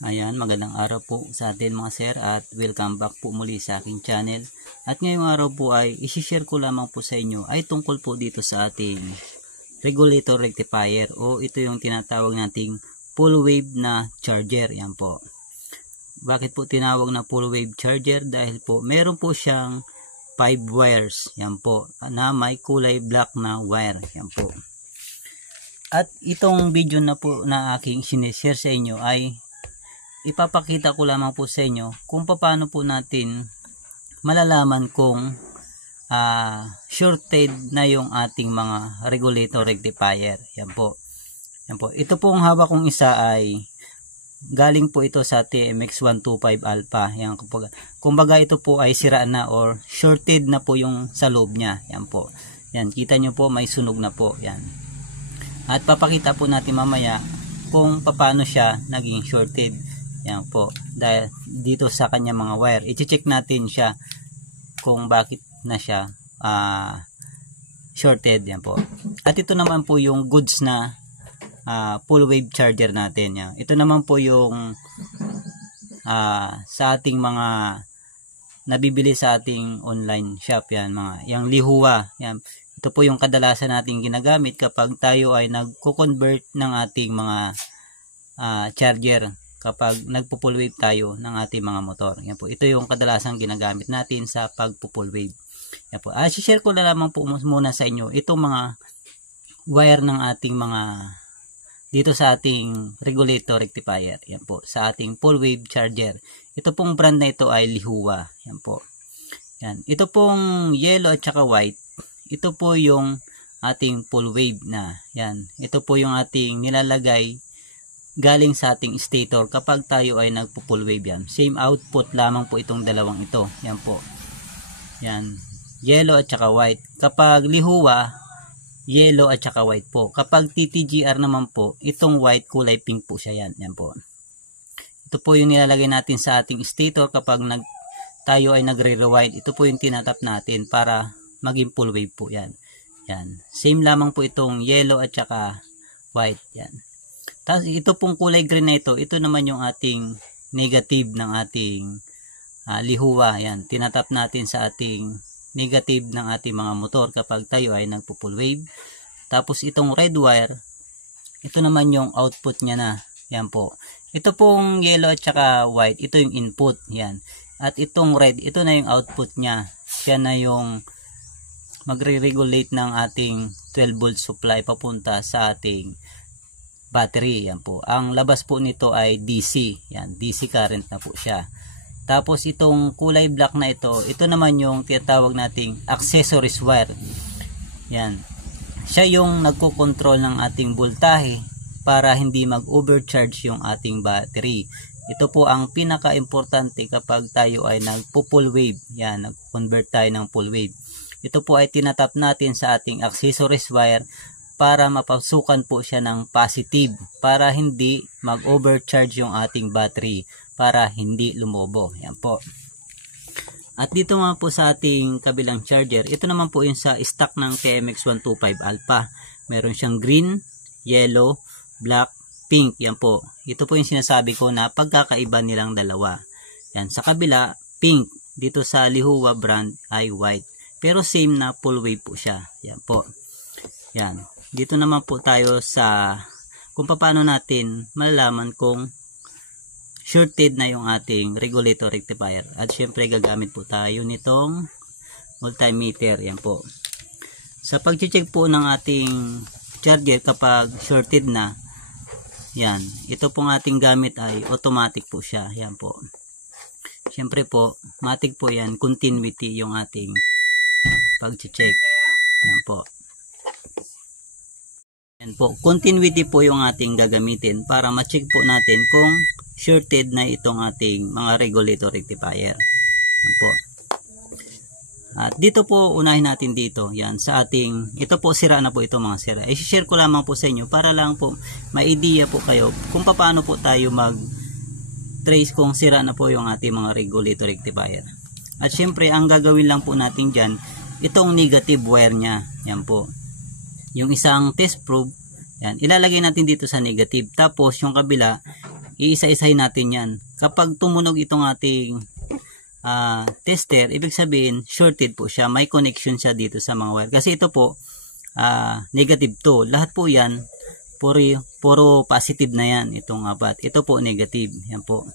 Ayan, magandang araw po sa atin mga sir at welcome back po muli sa aking channel. At ngayong araw po ay isi-share ko lamang po sa inyo ay tungkol po dito sa ating regulator rectifier o ito yung tinatawag nating full wave na charger. Yan po. Bakit po tinawag na full wave charger? Dahil po meron po siyang 5 wires. Yan po. Na may kulay black na wire. Yan po. At itong video na po na aking sinishare sa inyo ay ipapakita ko lamang po sa inyo kung paano po natin malalaman kung shorted na yung ating mga regulator rectifier. Yan po. Yan po. Ito pong hawak kong isa ay galing po ito sa TMX125 Alpha. Yan, kumbaga ito po ay sira na or shorted na po yung sa loob niya. Yan po. Yan, kita nyo po may sunog na po. Yan. At papakita po natin mamaya kung paano siya naging shorted. Yan po, dahil dito sa kanya mga wire, i-check natin siya kung bakit na siya shorted. Yan po. At ito naman po yung goods na full wave charger natin. Yan. Ito naman po yung sa ating mga nabibili sa ating online shop. Yan, yung Lihua. Yan. Ito po yung kadalasan nating ginagamit kapag tayo ay nagko-convert ng ating mga charger kapag nagpo-full wave tayo ng ating mga motor. Yan po. Ito yung kadalasang ginagamit natin sa pagpo-full wave. Yan po. I-share ko na lamang po muna sa inyo itong mga wire ng ating mga dito sa ating regulator rectifier. Yan po. Sa ating full wave charger. Ito pong brand na ito ay Lihua. Yan po. Yan. Ito pong yellow at saka white. Ito po yung ating full wave na. Yan. Ito po yung ating nilalagay galing sa ating stator kapag tayo ay nagpo-full wave. Yan. Same output lamang po itong dalawang ito. Yan po. Yan. Yellow at saka white. Kapag Lihua, yellow at saka white po. Kapag TTGR naman po, itong white kulay pink po siya. Yan. Yan po. Ito po yung nilalagay natin sa ating stator kapag tayo ay nagre-rewind. Ito po yung tinatap natin para maging full wave po. Yan. Yan. Same lamang po itong yellow at saka white. Yan. Tapos ito pong kulay green na ito naman yung ating negative ng ating Lihua. Yan, tinatap natin sa ating negative ng ating mga motor kapag tayo ay nagpo-full wave. Tapos itong red wire, ito naman yung output niya na. Yan po. Ito pong yellow at saka white, ito yung input. Yan. At itong red, ito na yung output niya. Siya na yung magre-regulate ng ating 12 volt supply papunta sa ating battery. Yan po. Ang labas po nito ay DC. Yan, DC current na po siya. Tapos itong kulay black na ito naman yung tinatawag nating accessories wire. Yan. Siya yung nagko-control ng ating voltahe para hindi mag-overcharge yung ating battery. Ito po ang pinaka-importante kapag tayo ay nagpo-full wave. Yan, nag-convert tayo ng full wave. Ito po ay tinatap natin sa ating accessories wire para mapasukan po siya ng positive para hindi mag-overcharge yung ating battery para hindi lumobo. Yan po. At dito nga po sa ating kabilang charger, ito naman po yung sa stock ng TMX125 Alpha. Meron siyang green, yellow, black, pink. Yan po. Ito po yung sinasabi ko na pagkakaiba nilang dalawa. Yan. Sa kabila, pink. Dito sa Lihua brand ay white. Pero same na full wave po siya. Yan po. Yan. Dito naman po tayo sa kung paano natin malalaman kung shorted na yung ating regulator rectifier. At syempre gagamit po tayo nitong multimeter. Yan po. Sa pag-check po ng ating charger kapag shorted na, yan. Ito pong ating gamit ay automatic po siya. Yan po. Syempre po, matic po yan. Continuity yung ating pag-check. Yan po. Yan po, continuity po yung ating gagamitin para ma-check po natin kung shorted na itong ating mga regulator rectifier. Yan po. At dito po, unahin natin dito. Yan, sa ating, ito po sira na po ito mga sira. I-share ko lamang po sa inyo para lang po ma-idea po kayo kung paano po tayo mag-trace kung sira na po yung ating mga regulator rectifier. At syempre, ang gagawin lang po natin dyan, itong negative wire niya. Yan po. Yung isang test probe, yan, ilalagay natin dito sa negative. Tapos yung kabila, iisa-isahin natin yan. Kapag tumunog itong ating tester, ibig sabihin shorted po siya, may connection siya dito sa mga wire. Kasi ito po negative to. Lahat po yan puro positive na yan, itong apat. Ito po negative. Yan po.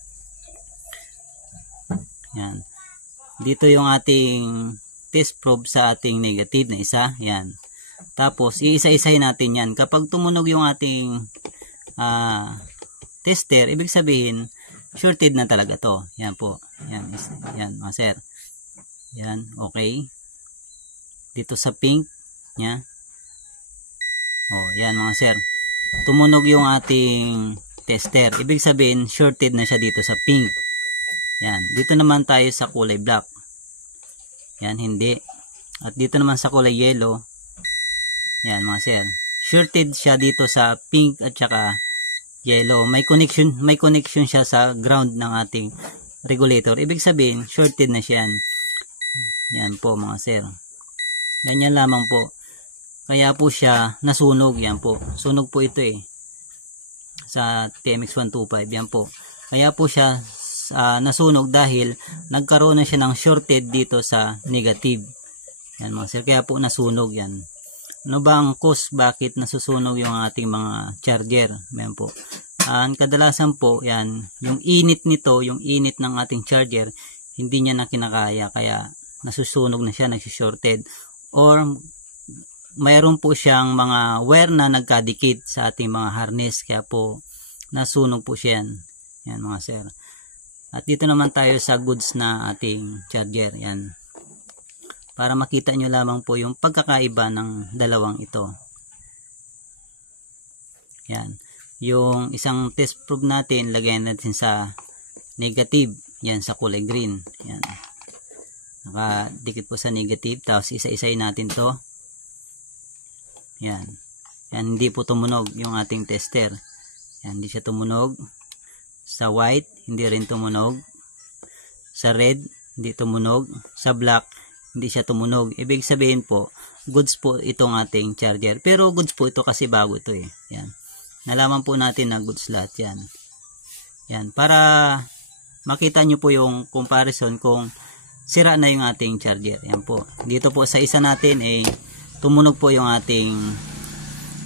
Yan. Dito yung ating test probe sa ating negative na isa. Yan. Tapos iisa-isahin natin yan. Kapag tumunog yung ating tester, ibig sabihin shorted na talaga to. Yan po. Yan, yan mga sir. Yan, okay. Dito sa pink nya. Oh, yan mga sir. Tumunog yung ating tester. Ibig sabihin shorted na siya dito sa pink. Yan. Dito naman tayo sa kulay black. Yan, hindi. At dito naman sa kulay yellow. Yan mga sir. Shorted siya dito sa pink at saka yellow. May connection siya sa ground ng ating regulator. Ibig sabihin, shorted na siya. Yan po mga sir. Ganyan lamang po. Kaya po siya nasunog. Yan po. Sunog po ito sa TMX125. Yan po. Kaya po siya nasunog dahil nagkaroon na siya ng shorted dito sa negative. Yan mga sir. Kaya po nasunog yan. Ano ba ang cause bakit nasusunog yung ating mga charger? Yan po. Kadalasan po, yan, yung init nito, yung init ng ating charger, hindi niya na kinakaya, kaya nasusunog na siya, nagsi-shorted. Or, mayroon po siyang mga wire na nagkadikit sa ating mga harness, kaya po, nasunog po siya yan. Yan mga sir. At dito naman tayo sa goods na ating charger. Yan. Para makita nyo lamang po yung pagkakaiba ng dalawang ito. Yan. Yung isang test probe natin, lagyan natin sa negative. Yan, sa kulay green. Yan. Nakadikit po sa negative. Tapos isa-isayin natin to. Yan. Yan, hindi po tumunog yung ating tester. Yan, hindi siya tumunog. Sa white, hindi rin tumunog. Sa red, hindi tumunog. Sa black, hindi siya tumunog. Ibig sabihin po, goods po itong ating charger. Pero goods po ito kasi bago ito Yan. Nalaman po natin na goods lahat yan. Yan. Para makita nyo po yung comparison kung sira na yung ating charger. Yan po. Dito po sa isa natin tumunog po yung ating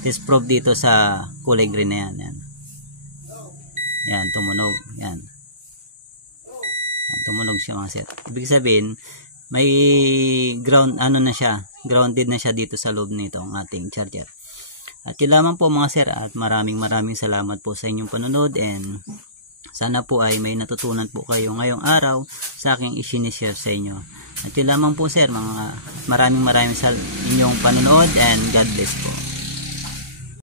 test probe dito sa kulay green na yan. Yan. Yan. Tumunog. Yan. Yan. Tumunog siya mga sir. Ibig sabihin, may na siya, grounded na siya dito sa loob nito ang ating charger. At yun lamang po mga sir, at maraming salamat po sa inyong panonood, and sana po ay may natutunan po kayo ngayong araw sa aking isinishare sa inyo. At yun lamang po sir, maraming sa inyong panonood, and God bless po.